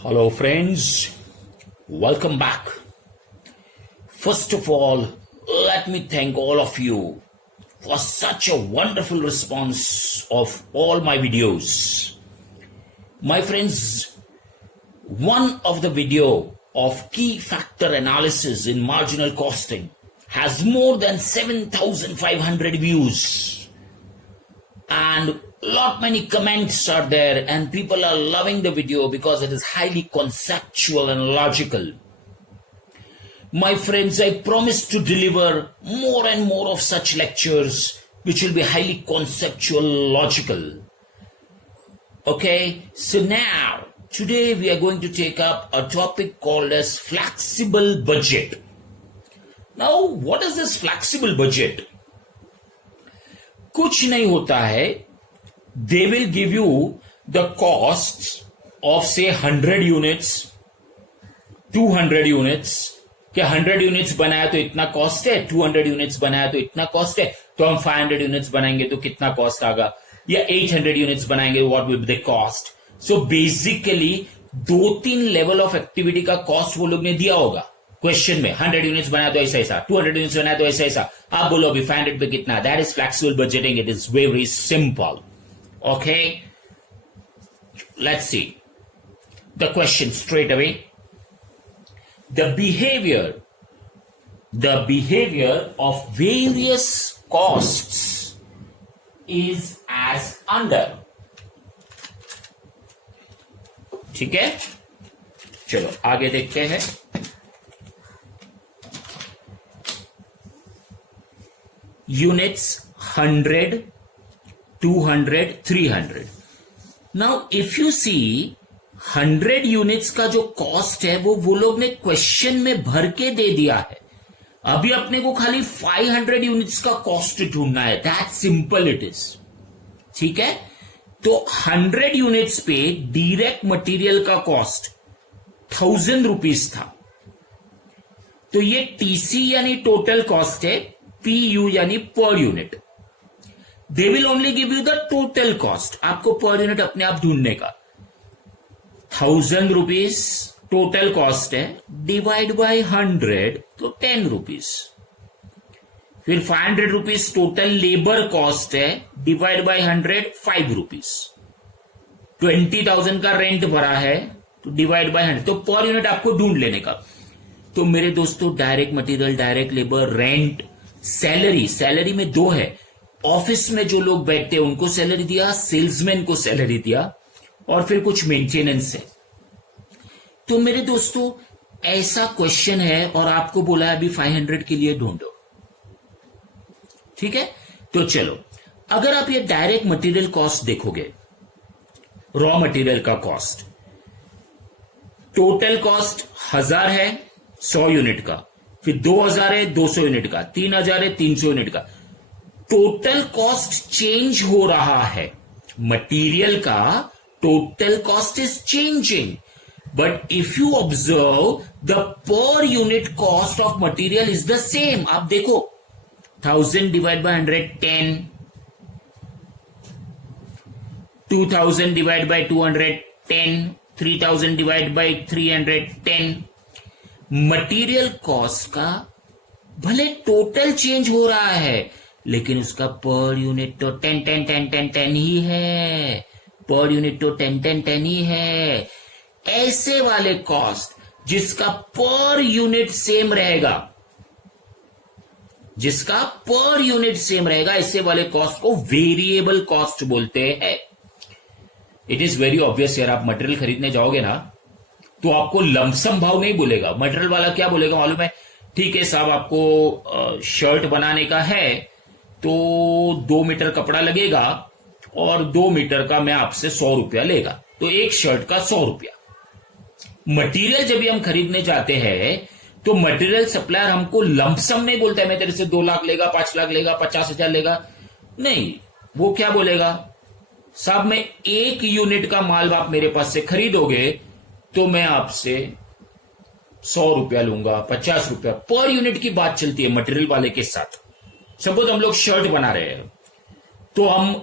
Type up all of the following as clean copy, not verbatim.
Hello, friends. Welcome back. First of all, let me thank all of you for such a wonderful response of all my videos. My friends, one of the video of key factor analysis in marginal costing has more than 7,500 views. And lot many comments are there and people are loving the video because it is highly conceptual and logical. My friends, I promise to deliver more and more of such lectures which will be highly conceptual, logical. Okay, so now today we are going to take up a topic called as flexible budget. Now what is this flexible budget? कुछ नहीं होता है. They will give you the costs of say 100 units, 200 units. कि 100 units बनाया तो इतना cost है, 200 units बनाया तो इतना कॉस्ट है, तो हम 500 यूनिट्स बनाएंगे तो कितना कॉस्ट आएगा, या 800 यूनिट्स बनाएंगे what will be the cost. So basically 2-3 level of activity का कॉस्ट वो लोग ने दिया होगा क्वेश्चन में. 100 यूनिट्स बनाया तो ऐसा ऐसा, 200 यूनिट्स बनाया तो ऐसा ऐसा. आप बोलो अभी 500 पे कितना. That is flexible budgeting. It is very simple. Okay, let's see the question straight away. The behavior of various costs is as under. ठीक है, चलो आगे देखते हैं. Units 100, 200, 300. Now if you see 100 units का जो कॉस्ट है वो लोग ने क्वेश्चन में भर के दे दिया है. अभी अपने को खाली 500 यूनिट्स का कॉस्ट ढूंढना है. That simple it is. ठीक है, तो 100 यूनिट्स पे डायरेक्ट मटेरियल का कॉस्ट 1000 रुपीज था. तो ये टीसी यानी टोटल कॉस्ट है, पीयू यानी per unit. They will only give you the total cost. आपको पर यूनिट अपने आप ढूंढने का. 1000 रुपीज टोटल कॉस्ट है, डिवाइड बाय 100 तो 10 रुपीज. फिर 500 रुपीज टोटल लेबर कॉस्ट है, डिवाइड बाय 100 5 रुपीज. 20,000 का रेंट भरा है तो डिवाइड बाय 100. तो पर यूनिट आपको ढूंढ लेने का. तो मेरे दोस्तों, direct material, direct labour, rent, salary में दो है. ऑफिस में जो लोग बैठते हैं उनको सैलरी दिया, सेल्समैन को सैलरी दिया, और फिर कुछ मेंटेनेंस है. तो मेरे दोस्तों, ऐसा क्वेश्चन है और आपको बोला है अभी 500 के लिए ढूंढो. ठीक है, तो चलो, अगर आप ये डायरेक्ट मटेरियल कॉस्ट देखोगे, रॉ मटेरियल का कॉस्ट, टोटल कॉस्ट 1000 है 100 यूनिट का, फिर 2000 है 200 यूनिट का, 3000 है 300 यूनिट का. टोटल कॉस्ट चेंज हो रहा है. मटेरियल का total cost is changing, but if you observe the per unit cost of material is the same. आप देखो, 1000 divide by 100 10, 2000 divide by 200 10, 3000 divide by 300 10. Material cost का भले टोटल चेंज हो रहा है, लेकिन उसका पर यूनिट तो 10 10 10 10 10 ही है. पर यूनिट तो 10 10 10 ही है. ऐसे वाले कॉस्ट जिसका पर यूनिट सेम रहेगा, जिसका पर यूनिट सेम रहेगा, ऐसे वाले कॉस्ट को वेरिएबल कॉस्ट बोलते हैं. इट इज वेरी ऑब्वियस यार. आप मटेरियल खरीदने जाओगे ना तो आपको लमसम भाव नहीं बोलेगा. मटेरियल वाला क्या बोलेगा मालूम है? ठीक है साहब, आपको शर्ट बनाने का है तो 2 मीटर कपड़ा लगेगा और 2 मीटर का मैं आपसे 100 रुपया लेगा, तो एक शर्ट का 100 रुपया. मटेरियल जब भी हम खरीदने जाते हैं तो मटेरियल सप्लायर हमको लमसम नहीं बोलता है मैं तेरे से 2 लाख लेगा, 5 लाख लेगा, 50,000 लेगा. नहीं, वो क्या बोलेगा, साहब मैं 1 यूनिट का माल आप मेरे पास से खरीदोगे तो मैं आपसे 100 रुपया लूंगा, 50 रुपया. पर यूनिट की बात चलती है मटेरियल वाले के साथ. सपोज हम लोग शर्ट बना रहे हैं तो हम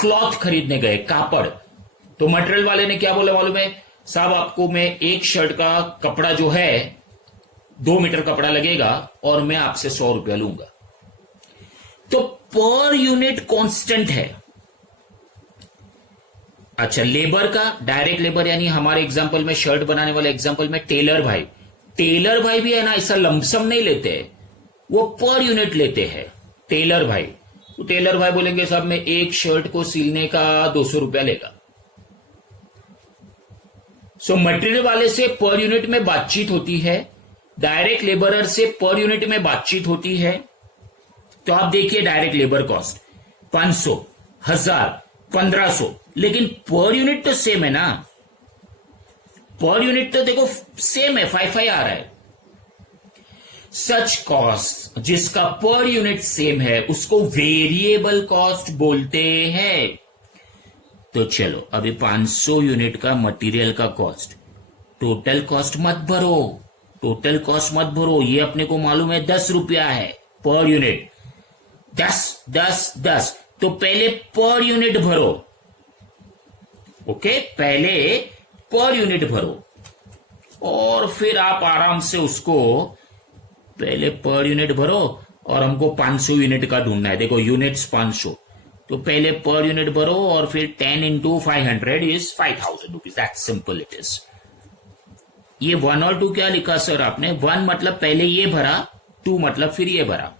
क्लॉथ खरीदने गए, कापड़, तो मटेरियल वाले ने क्या बोला मालूम है? साहब आपको मैं एक शर्ट का कपड़ा जो है 2 मीटर कपड़ा लगेगा और मैं आपसे 100 रुपया लूंगा, तो पर यूनिट कांस्टेंट है। अच्छा, लेबर का डायरेक्ट लेबर यानी हमारे एग्जांपल में शर्ट बनाने वाले एग्जांपल में टेलर भाई भी है ना, ऐसा लमसम नहीं लेते हैं, वो पर यूनिट लेते हैं टेलर भाई। तो टेलर भाई बोलेंगे साहब मैं एक शर्ट को सिलने का 200 रुपया लेगा। सो मटेरियल वाले से पर यूनिट में बातचीत होती है, डायरेक्ट लेबरर से पर यूनिट में बातचीत होती है। तो आप देखिए डायरेक्ट लेबर कॉस्ट 500, 1000, 1500, लेकिन पर यूनिट तो सेम है ना। पर यूनिट तो देखो सेम है, 5 आ रहा है। सच कॉस्ट जिसका पर यूनिट सेम है उसको वेरिएबल कॉस्ट बोलते हैं। तो चलो अभी 500 यूनिट का मटेरियल का कॉस्ट, टोटल कॉस्ट मत भरो, ये अपने को मालूम है 10 रुपया है पर यूनिट। 10 तो पहले पर यूनिट भरो। ओके, पहले पर यूनिट भरो और फिर आप आराम से उसको पहले पर यूनिट भरो। और हमको 500 यूनिट का ढूंढना है, देखो यूनिट्स 500, तो पहले पर यूनिट भरो और फिर 10 into 500 is 5000 rupees. That simple it is. ये 1 और 2 क्या लिखा सर आपने? 1 मतलब पहले ये भरा, 2 मतलब फिर ये भरा।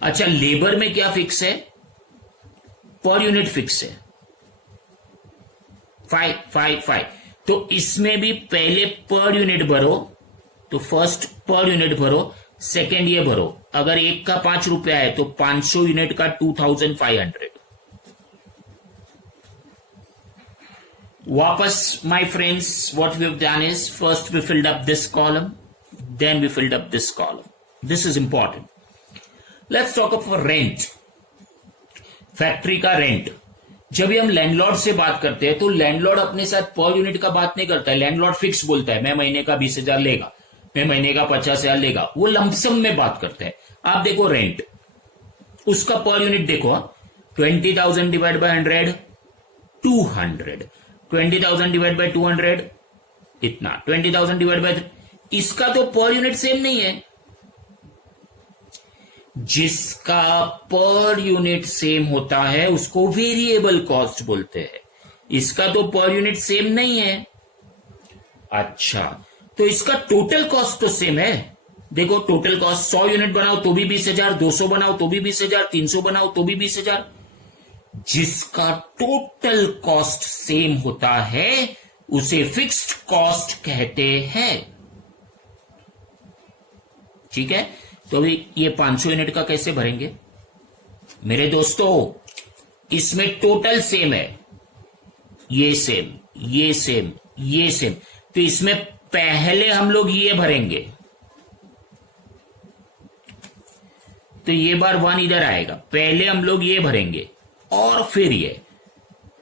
अच्छा, लेबर में क्या फिक्स है? पर यूनिट फिक्स है 5 तो इसमें भी पहले पर यूनिट भरो, तो फर्स्ट पर यूनिट भरो, सेकेंड ये भरो। अगर एक का 5 रुपया है तो 500 यूनिट का 2500। वापस my friends, what we have done is first we filled up this column, then we filled up this column. This is important. Let's talk about rent. Factory का रेंट। जब भी हम लैंडलॉर्ड से बात करते हैं तो लैंडलॉर्ड अपने साथ पर यूनिट का बात नहीं करता है। लैंडलॉर्ड फिक्स बोलता है मैं महीने का 20,000 लेगा, मैं महीने का 50,000 लेगा, वो लमसम में बात करते हैं। आप देखो रेंट, उसका पर यूनिट देखो, 20,000 डिवाइड बाय 100 200, 20,000 डिवाइड बाय 200 इतना, 20,000 डिवाइड बाय, इसका तो पर यूनिट सेम नहीं है। जिसका पर यूनिट सेम होता है उसको वेरिएबल कॉस्ट बोलते हैं। इसका तो पर यूनिट सेम नहीं है। अच्छा, तो इसका टोटल कॉस्ट तो सेम है। देखो टोटल कॉस्ट 100 यूनिट बनाओ तो भी 20,000, 200 बनाओ तो भी 20,000, 300 बनाओ तो भी 20,000। जिसका टोटल कॉस्ट सेम होता है उसे फिक्स्ड कॉस्ट कहते हैं। ठीक है, तो अभी ये 500 यूनिट का कैसे भरेंगे मेरे दोस्तों? इसमें टोटल सेम है, ये सेम, ये सेम, ये सेम, तो इसमें पहले हम लोग ये भरेंगे, तो ये बार 1 इधर आएगा, पहले हम लोग ये भरेंगे और फिर ये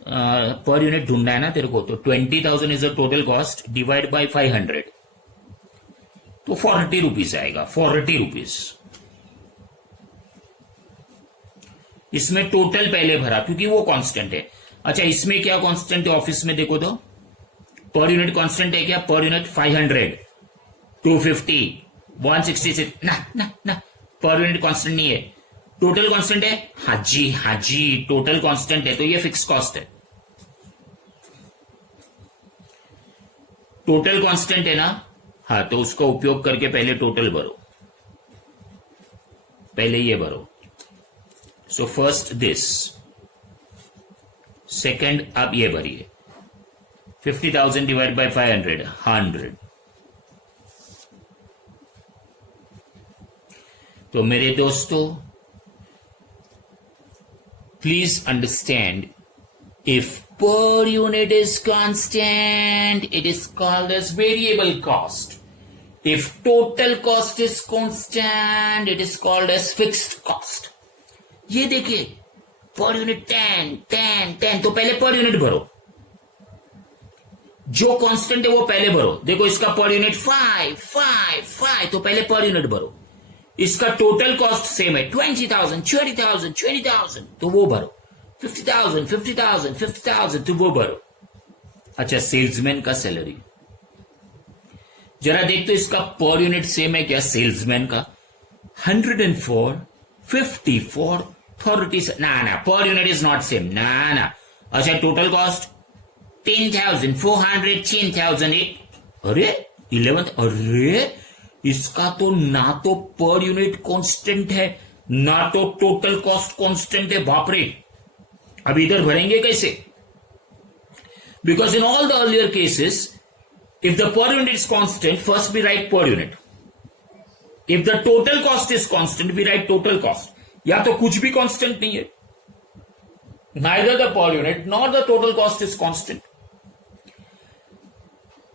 पर यूनिट ढूंढना है ना तेरे को। तो 20,000 is the total cost, divide by 500, तो 40 रुपीज आएगा, 40 रुपीज। इसमें टोटल पहले भरा क्योंकि वो कांस्टेंट है। अच्छा, इसमें क्या कांस्टेंट है ऑफिस में? देखो तो पर यूनिट कांस्टेंट है क्या? पर यूनिट 500, 250, 166, ना पर यूनिट कांस्टेंट नहीं है, टोटल कांस्टेंट है। हाँ जी, टोटल कांस्टेंट है, तो ये फिक्स कॉस्ट है। टोटल कांस्टेंट है ना, हाँ, तो उसका उपयोग करके पहले टोटल भरो, पहले ये भरो। सो फर्स्ट दिस, सेकंड आप ये भरिए, 50,000 डिवाइड बाय 500, 100। तो मेरे दोस्तों please understand, if per unit is constant, it is called as variable cost. If total cost is constant, it is called as fixed cost. ये देखिए पर यूनिट 10, तो पहले पर यूनिट भरो, जो कांस्टेंट है वो पहले भरो। देखो इसका पर यूनिट 5, तो पहले पर यूनिट भरो। इसका टोटल कॉस्ट सेम है 20,000, तो वो भरो। 50,000, तो वो भरो। अच्छा, सेल्समैन का सैलरी जरा देख तो, इसका पर यूनिट सेम है क्या सेल्समैन का? 104, 54, 30, ना पर यूनिट इज नॉट सेम, ना। अच्छा, टोटल कॉस्ट 10,400, 10,008, अरे 11, अरे इसका तो ना तो पर यूनिट कांस्टेंट है ना तो टोटल कॉस्ट कांस्टेंट है, बाप रे। अब इधर भरेंगे कैसे? Because in all the earlier cases if the per unit is constant, first we write per unit. If the total cost is constant, we write total cost. या तो कुछ भी constant नहीं है, neither the per unit nor the total cost is constant.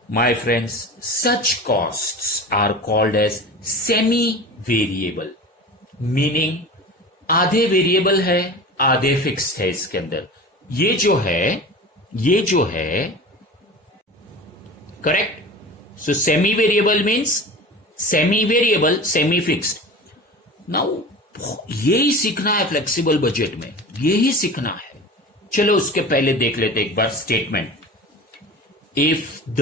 My friends, such costs are called as semi-variable, meaning आधे variable है आधे fixed है। इसके अंदर ये जो है correct? So semi-variable means semi-variable, semi-fixed. Now, यही सीखना है फ्लेक्सिबल बजट में, यही सीखना है। चलो उसके पहले देख लेते एक बार statement. If the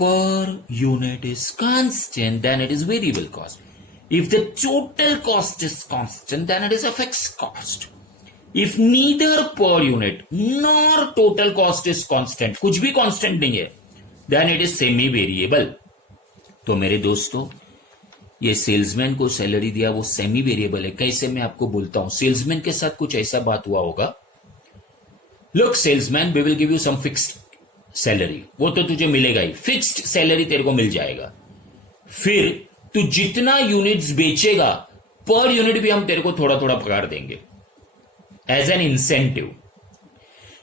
per unit is constant then it is variable cost. If the total cost is constant then it is a fixed cost. If neither per unit nor total cost is constant, कुछ भी constant नहीं है, then it is semi variable. तो मेरे दोस्तों, ये salesman को salary दिया वो सेमी वेरिएबल है। कैसे? मैं आपको बोलता हूं। सेल्समैन के साथ कुछ ऐसा बात हुआ होगा, look salesman, we will give you some fixed salary, वो तो तुझे मिलेगा ही, फिक्स्ड सैलरी तेरे को मिल जाएगा। फिर तू जितना यूनिट्स बेचेगा पर यूनिट भी हम तेरे को थोड़ा थोड़ा पगार देंगे as an incentive.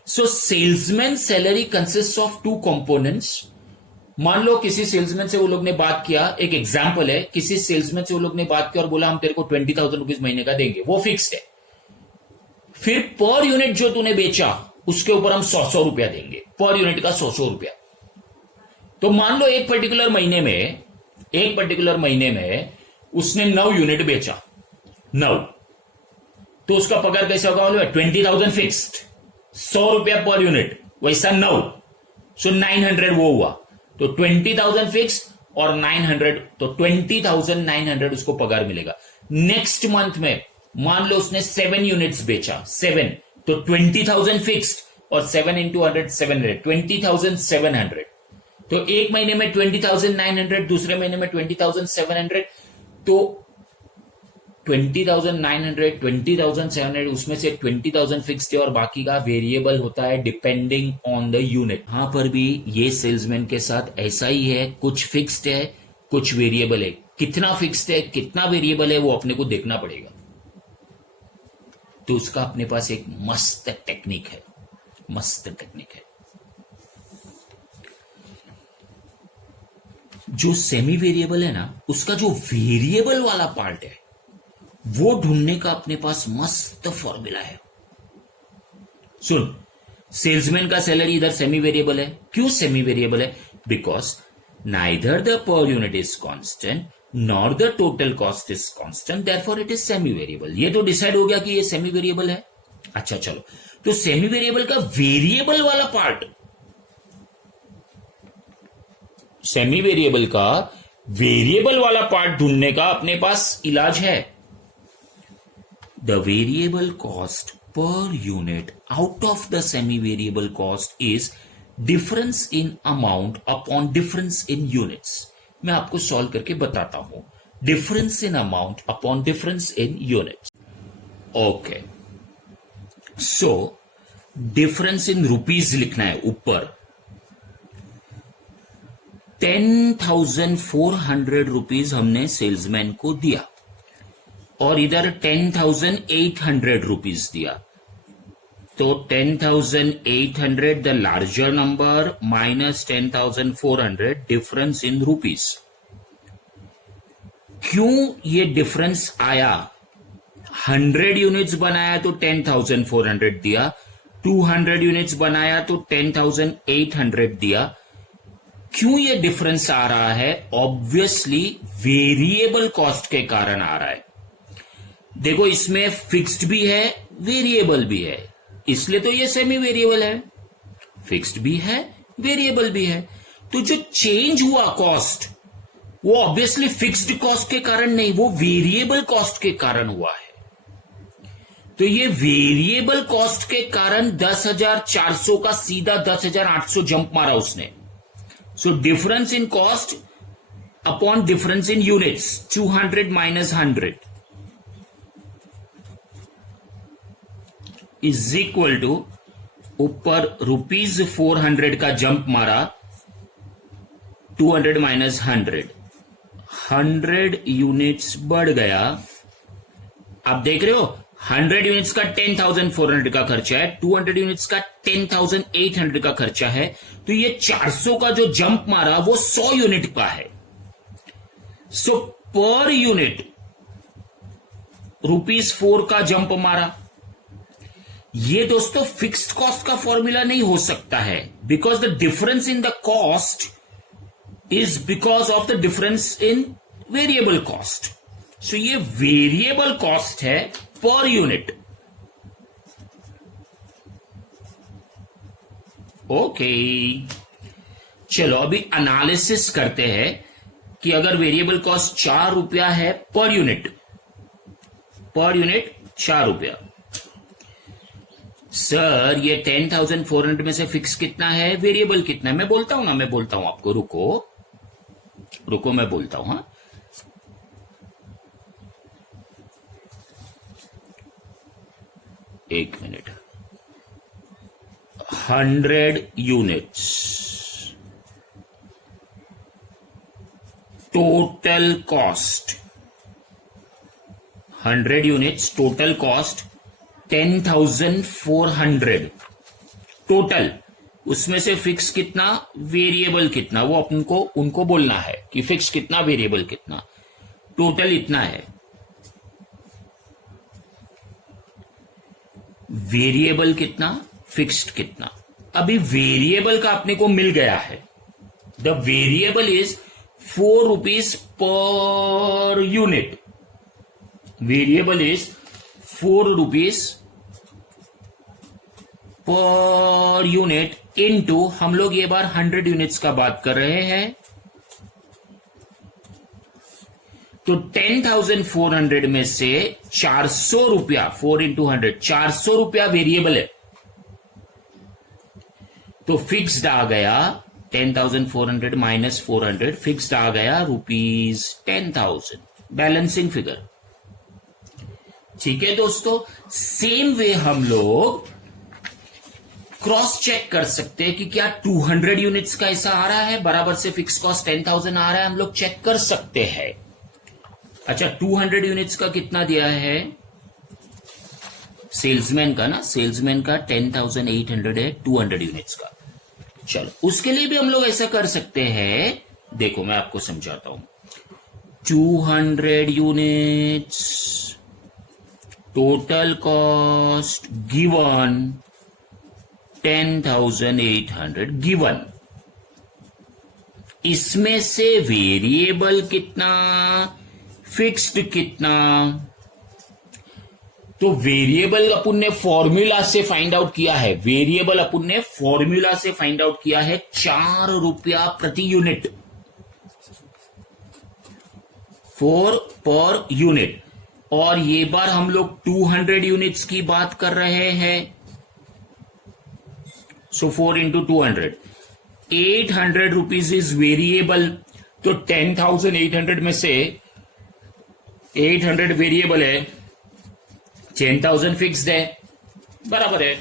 So salesman salary consist of two components. मान लो किसी सेल्समैन से वो लोग ने बात किया, एक एग्जांपल है, किसी सेल्समैन से वो लोग ने बात किया और बोला हम तेरे को 20,000 रुपीज महीने का देंगे, वो फिक्स्ड है। फिर पर यूनिट जो तूने बेचा उसके ऊपर हम 100 रुपया देंगे, पर यूनिट का 100 रुपया। तो मान लो एक पर्टिकुलर महीने में उसने 9 यूनिट बेचा, 9, तो उसका पगार कैसे होगा? 20,000 फिक्स्ड, 100 रुपया पर यूनिट, वैसा 9, सो 900 वो हुआ। तो 20,000 फिक्स और 900, तो 20,900 उसको पगार मिलेगा। नेक्स्ट मंथ में मान लो उसने 7 यूनिट्स बेचा, 7, तो 20,000 फिक्स्ड और 7 into 100, 700, 20,700। तो एक महीने में 20,900, दूसरे महीने में 20,700, तो 20,900, 20,700, उसमें से 20,000 फिक्स्ड है और बाकी का वेरिएबल होता है डिपेंडिंग ऑन द यूनिट। यहां पर भी ये सेल्समैन के साथ ऐसा ही है, कुछ फिक्स्ड है कुछ वेरिएबल है। कितना फिक्स्ड है कितना वेरिएबल है वो अपने को देखना पड़ेगा। तो उसका अपने पास एक मस्त टेक्निक है। जो सेमी वेरिएबल है ना, उसका जो वेरिएबल वाला पार्ट है वो ढूंढने का अपने पास मस्त फॉर्मूला है। सुन, सेल्समैन का सैलरी इधर सेमी वेरिएबल है। क्यों सेमी वेरिएबल है? Because neither the per unit is constant nor the total cost is constant, therefore it is semi variable. ये तो डिसाइड हो गया कि ये सेमी वेरिएबल है। अच्छा चलो, तो सेमी वेरिएबल का वेरिएबल वाला पार्ट, सेमी वेरिएबल का वेरिएबल वाला पार्ट ढूंढने का अपने पास इलाज है। The variable cost per unit out of the semi-variable cost is difference in amount upon difference in units. मैं आपको सॉल्व करके बताता हूं। Difference in amount upon difference in units. Okay. So, difference in rupees लिखना है ऊपर। 10,400 rupees हमने salesman को दिया और इधर 10,800 रुपीज दिया। तो 10,800 the larger number minus 10,400 difference in rupees. क्यों ये डिफरेंस आया? 100 यूनिट्स बनाया तो 10,400 दिया, 200 यूनिट्स बनाया तो 10,800 दिया। क्यों ये डिफरेंस आ रहा है? ऑब्वियसली वेरिएबल कॉस्ट के कारण आ रहा है। देखो, इसमें फिक्स्ड भी है वेरिएबल भी है, इसलिए तो ये सेमी वेरिएबल है। फिक्स्ड भी है वेरिएबल भी है। तो जो चेंज हुआ कॉस्ट, वो ऑब्वियसली फिक्स्ड कॉस्ट के कारण नहीं, वो वेरिएबल कॉस्ट के कारण हुआ है। तो ये वेरिएबल कॉस्ट के कारण 10,400 का सीधा 10,800 जंप मारा उसने। So difference in cost upon difference in units, 200 minus 100 is equal to, ऊपर ₹400 का जंप मारा, 200 माइनस 100 यूनिट्स बढ़ गया। आप देख रहे हो 100 यूनिट्स का 10,400 का खर्चा है, 200 यूनिट्स का 10,800 का खर्चा है। तो ये 400 का जो जंप मारा वो 100 यूनिट का है। सो पर यूनिट ₹4 का जंप मारा। ये दोस्तों फिक्स्ड कॉस्ट का फॉर्मूला नहीं हो सकता है, because the difference in the cost is because of the difference in variable cost. So ये वेरिएबल कॉस्ट है पर यूनिट। ओके, चलो अभी एनालिसिस करते हैं कि अगर वेरिएबल कॉस्ट ₹4 है पर यूनिट 4 रुपया। सर ये 10,400 में से फिक्स कितना है, वेरिएबल कितना है? मैं बोलता हूं आपको, रुको मैं बोलता हूं। हाँ, एक minute. 100 units total cost, 100 units total cost 10,400 total. उसमें से फिक्स कितना, वेरिएबल कितना, वो उनको बोलना है कि फिक्स कितना, वेरिएबल कितना। टोटल इतना है, वेरिएबल कितना, फिक्स्ड कितना। अभी वेरिएबल का अपने को मिल गया है। The variable is ₹4 per unit. Variable is ₹4 per unit into, हम लोग ये बार 100 यूनिट्स का बात कर रहे हैं। तो 10,400 में से ₹400, 4 into 100, ₹400 वेरिएबल है। तो फिक्स्ड आ गया 10,400 माइनस 400, फिक्स्ड आ गया ₹10,000, बैलेंसिंग फिगर। ठीक है दोस्तों, सेम वे हम लोग क्रॉस चेक कर सकते हैं कि क्या 200 यूनिट्स का ऐसा आ रहा है, बराबर से फिक्स कॉस्ट 10,000 आ रहा है। हम लोग चेक कर सकते हैं। अच्छा, 200 यूनिट्स का कितना दिया है सेल्समैन का, ना सेल्समैन का 10,800 है 200 यूनिट्स का। चलो उसके लिए भी हम लोग ऐसा कर सकते हैं। देखो मैं आपको समझाता हूं। 200 units total cost given 10,800 given. इसमें से वेरिएबल कितना, फिक्स्ड कितना। तो वेरिएबल अपन ने फॉर्मूला से फाइंड आउट किया है, वेरिएबल अपन ने फॉर्मूला से फाइंड आउट किया है ₹4 प्रति यूनिट, 4 पर यूनिट। और ये बार हम लोग 200 यूनिट्स की बात कर रहे हैं। सो 4 into 200, ₹800 इज वेरिएबल। तो 10,800 में से 800 वेरिएबल है, 10,000 फिक्स्ड है, बराबर है।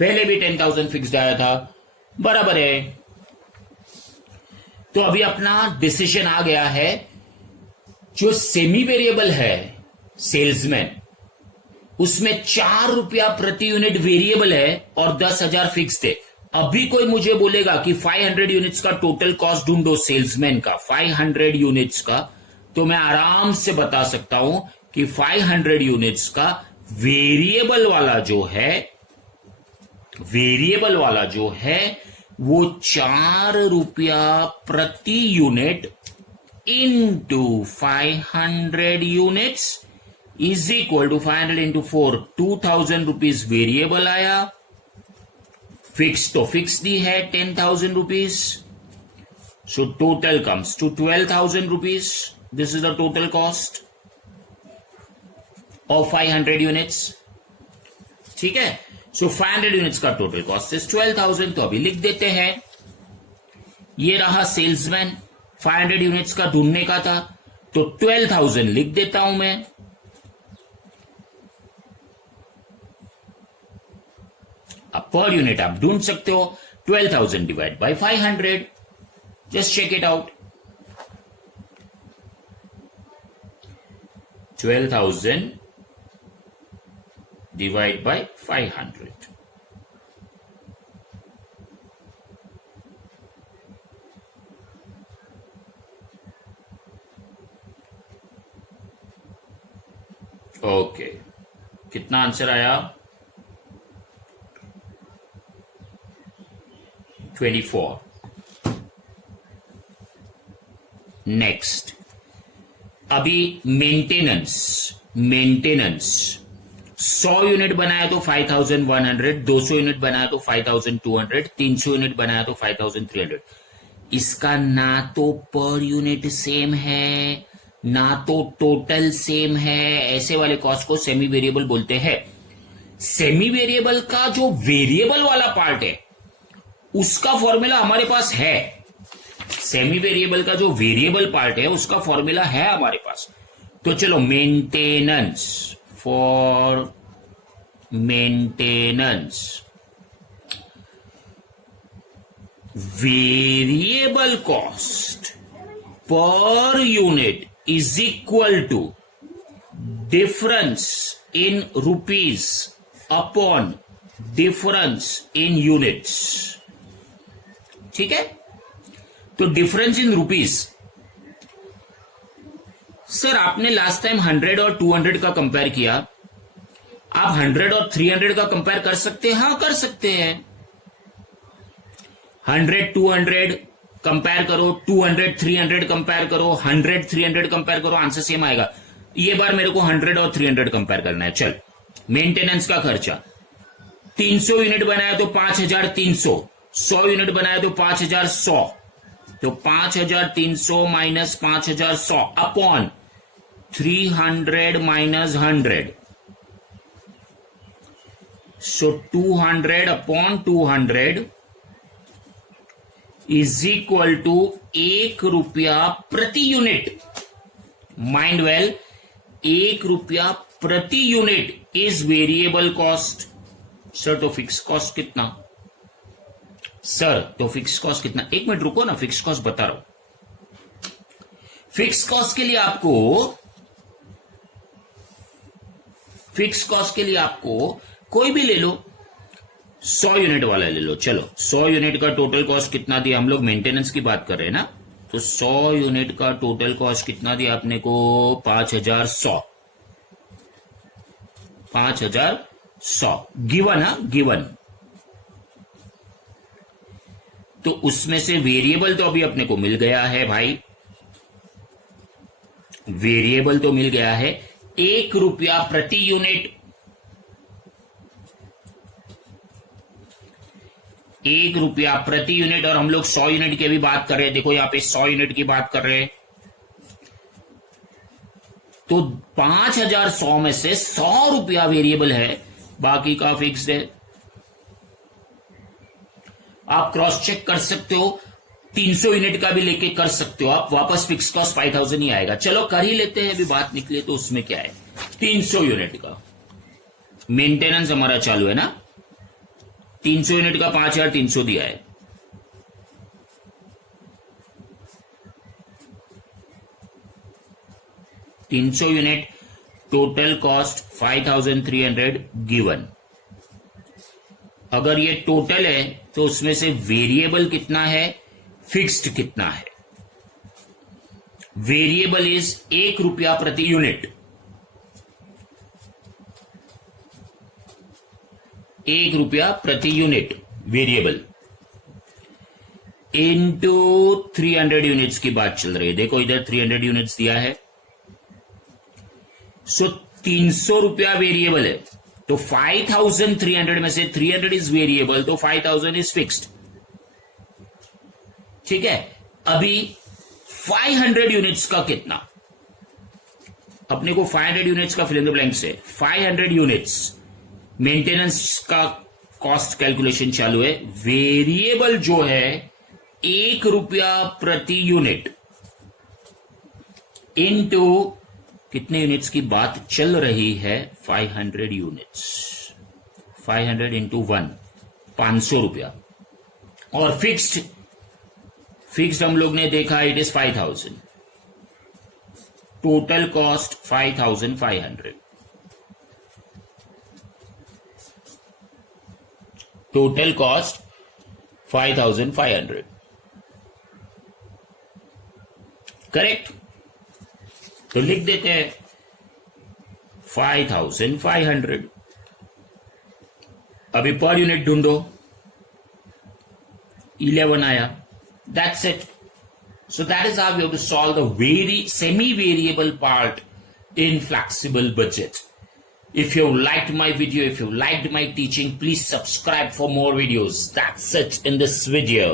पहले भी 10,000 फिक्स्ड आया था, बराबर है। तो अभी अपना डिसीजन आ गया है। जो सेमी वेरिएबल है सेल्समैन, उसमें ₹4 प्रति यूनिट वेरिएबल है और 10,000 फिक्स्ड है। अभी कोई मुझे बोलेगा कि 500 यूनिट्स का टोटल कॉस्ट ढूंढो सेल्समैन का, 500 यूनिट्स का, तो मैं आराम से बता सकता हूं कि 500 यूनिट्स का वेरिएबल वाला जो है वो ₹4 प्रति unit into 500 units is equal to 500 into 4, ₹2,000 variable आया, फिक्स तो फिक्स दी है 10,000 rupees. So total comes to 12,000 rupees. This is the total cost of 500 units. ठीक है. सो 500 यूनिट्स का टोटल कॉस्ट इज 12,000. तो अभी लिख देते हैं. ये रहा सेल्समैन. 500 यूनिट्स का ढूंढने का था, तो 12,000 लिख देता हूं मैं. अब पर यूनिट आप ढूंढ सकते हो. 12,000 divide by 500. Just check it out. 12,000 divide by 500. Okay. कितना आंसर आया? 24. नेक्स्ट. अभी मेंटेनेंस 100 यूनिट बनाया तो 5,100, 200 यूनिट बनाया तो 5,200, 300 यूनिट बनाया तो 5,300. इसका ना तो पर यूनिट सेम है, ना तो टोटल सेम है. ऐसे वाले कॉस्ट को सेमी वेरिएबल बोलते हैं. सेमी वेरिएबल का जो वेरिएबल वाला पार्ट है उसका फॉर्मूला हमारे पास है. सेमी वेरिएबल का जो वेरिएबल पार्ट है उसका फॉर्मूला है हमारे पास. तो चलो, maintenance, for maintenance variable cost per unit is equal to difference in rupees upon difference in units. ठीक है. तो डिफरेंस इन रुपीज. सर आपने लास्ट टाइम 100 और 200 का कंपेयर किया. आप 100 और 300 का कंपेयर कर सकते हैं? हाँ, कर सकते हैं. 100 200 कंपेयर करो, 200 300 कंपेयर करो, 100 300 कंपेयर करो, आंसर सेम आएगा. ये बार मेरे को 100 और 300 कंपेयर करना है. चल, मेंटेनेंस का खर्चा 300 यूनिट बनाया तो 5,300, 100 यूनिट बनाया तो 5,100, तो 5,300 minus 5,100 upon 300 minus 100. So 200 upon 200 is equal to 1 रुपया प्रति यूनिट. माइंड वेल, 1 रुपया प्रति unit is variable cost. Sir तो फिक्स कॉस्ट कितना? सर तो फिक्स कॉस्ट कितना? एक मिनट रुको ना, फिक्स कॉस्ट बता रहा हूं. फिक्स कॉस्ट के लिए आपको कोई भी ले लो, 100 यूनिट वाला ले लो. चलो, 100 यूनिट का टोटल कॉस्ट कितना दिया? हम लोग मेंटेनेंस की बात कर रहे हैं ना. तो 100 यूनिट का टोटल कॉस्ट कितना दिया आपने को? 5,100. 5,100 गिवन. गिवन. तो उसमें से वेरिएबल तो अभी अपने को मिल गया है भाई. वेरिएबल तो मिल गया है. 1 रुपया प्रति यूनिट. 1 रुपया प्रति यूनिट. और हम लोग 100 यूनिट की भी बात कर रहे हैं. देखो यहां पे 100 यूनिट की बात कर रहे हैं. तो 5,100 में से 100 रुपया वेरिएबल है, बाकी का फिक्स्ड है. आप क्रॉस चेक कर सकते हो. 300 यूनिट का भी लेके कर सकते हो आप. वापस फिक्स कॉस्ट 5,000 ही आएगा. चलो कर ही लेते हैं, अभी बात निकली तो उसमें क्या है. 300 यूनिट का मेंटेनेंस हमारा चालू है ना. 300 यूनिट का 5,300 दिया है. $300 यूनिट टोटल कॉस्ट 5,300 गिवन. अगर ये टोटल है तो उसमें से वेरिएबल कितना है, फिक्स्ड कितना है? वेरिएबल इज 1 रुपया प्रति यूनिट. 1 रुपया प्रति यूनिट वेरिएबल इनटू 300 यूनिट्स की बात चल रही है. देखो इधर 300 यूनिट्स दिया है. सो 300 रुपया वेरिएबल है तो 5300 में से 300 इज वेरिएबल, तो 5000 इज फिक्स्ड। ठीक है, अभी 500 यूनिट्स का कितना, अपने को 500 यूनिट्स का फिल इन द ब्लैंक से 500 यूनिट्स मेंटेनेंस का कॉस्ट कैलकुलेशन चालू है। वेरिएबल जो है ₹1 प्रति यूनिट इनटू कितने यूनिट्स की बात चल रही है, 500 यूनिट्स, 500 इंटू 1, ₹500। और फिक्स्ड हम लोग ने देखा it is 5000, total cost 5500, total cost 5500, correct. तो लिख देते हैं 5500। अभी पर यूनिट ढूंढो, 11 आया, that's it. So that is how we have to solve the semi-variable part in flexible budget. If you liked my video, if you liked my teaching, please subscribe for more videos. That's it in this video.